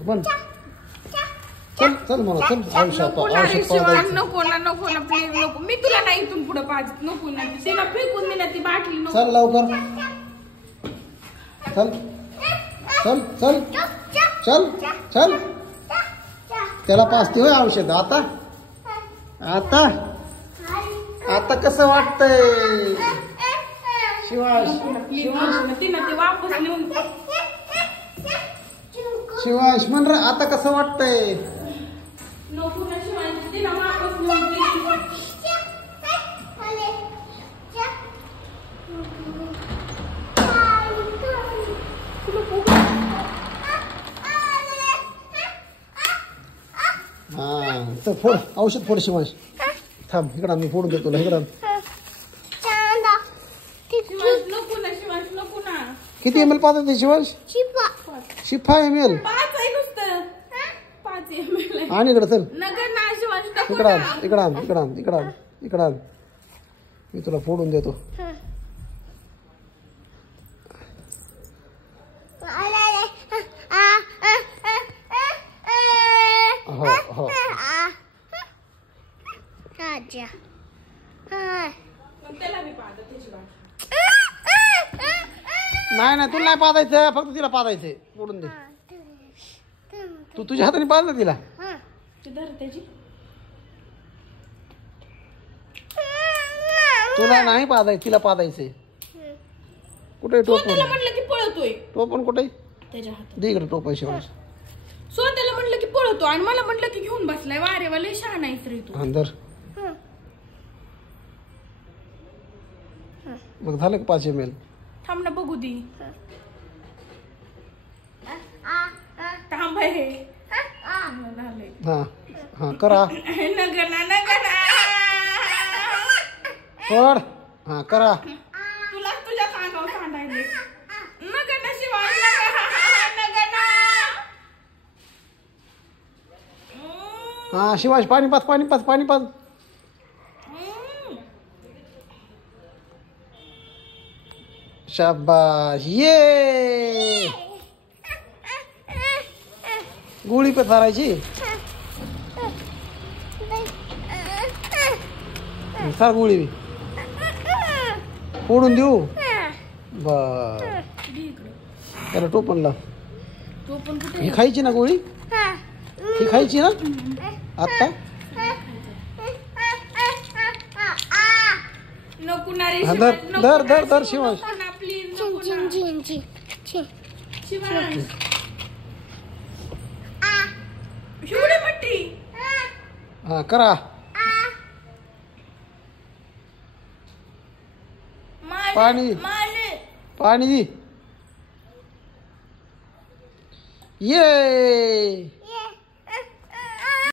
बन चल चल मला चल औषध औषध नको ना नको ना प्लीज नको. मी तुला नाही इथून पुढे पाजत. नको ना तिला फेकून दिला ती बाटली. नको चल लवकर चल चल चल चल चल. त्याला पाजते होय औषध. आता आता आता कसं वाटतंय शिवाश? तिनं ते वापस नेऊन शिवाश म्हण रे आता कसं वाटतंय? नको ना शिवाय तिला वापस नेऊन हा तर फोड औषध फोड शिवाश. थांब इकडं मी फोडून देतो तुला. इकडं नको ना शिवाय नको ना. किती ml पाहत शिवाश? 5 ml. 5 आहे नुसतं. 5 ml. आणि इकडं चल. नगर ना शिवाय नको इकडं ना. आण इकडं आण इकडं आण इकडं आण इकडं आण. मी तुला फोडून देतो. हो हो त्याला मी पाहतो त्याची बाटली. नाही नाही तुला नाही पादायचं. फक्त तिला पादायचंय. फोडून दे. तू तुझ्या हाताने पाद ना तिला. तू धर त्याची. तुला नाही पादायचं तिला पादायचंय. कुठे टोपण? त्याला म्हटलं की पळतोय. टोपण कुठे? त्याच्या हातात. दे इकडे टोपण शिवाश. त्याला म्हटलं की पळतो आणि मला म्हटलं की घेऊन बसलाय. वारे वाले शहाणा आहेस रे तू. अंदर मग झालं का 5 ml? थांब ना बघू दे. थांब हे. झालंय. हा हा करा नगना नगना. सोड. हा करा. तुला तुझ्या कानावर सांडायले. नगना शिवाय नगना. हा शिवाश पाणी पाच पाणी पाच पाणी पाच. शाबाश. ये गोळी पे धरायची. सार गोळी फोडून देऊ. बर त्याला टोपण लाव. टोपण कुठे? ही खायची ना गोळी? ही खायची ना आत्ता? नको ना रे. धर धर धर धर शिवाश. प्लीज नको ना. शिवाय शिवडे मट्टी. हा करा. पाणी पाणी ये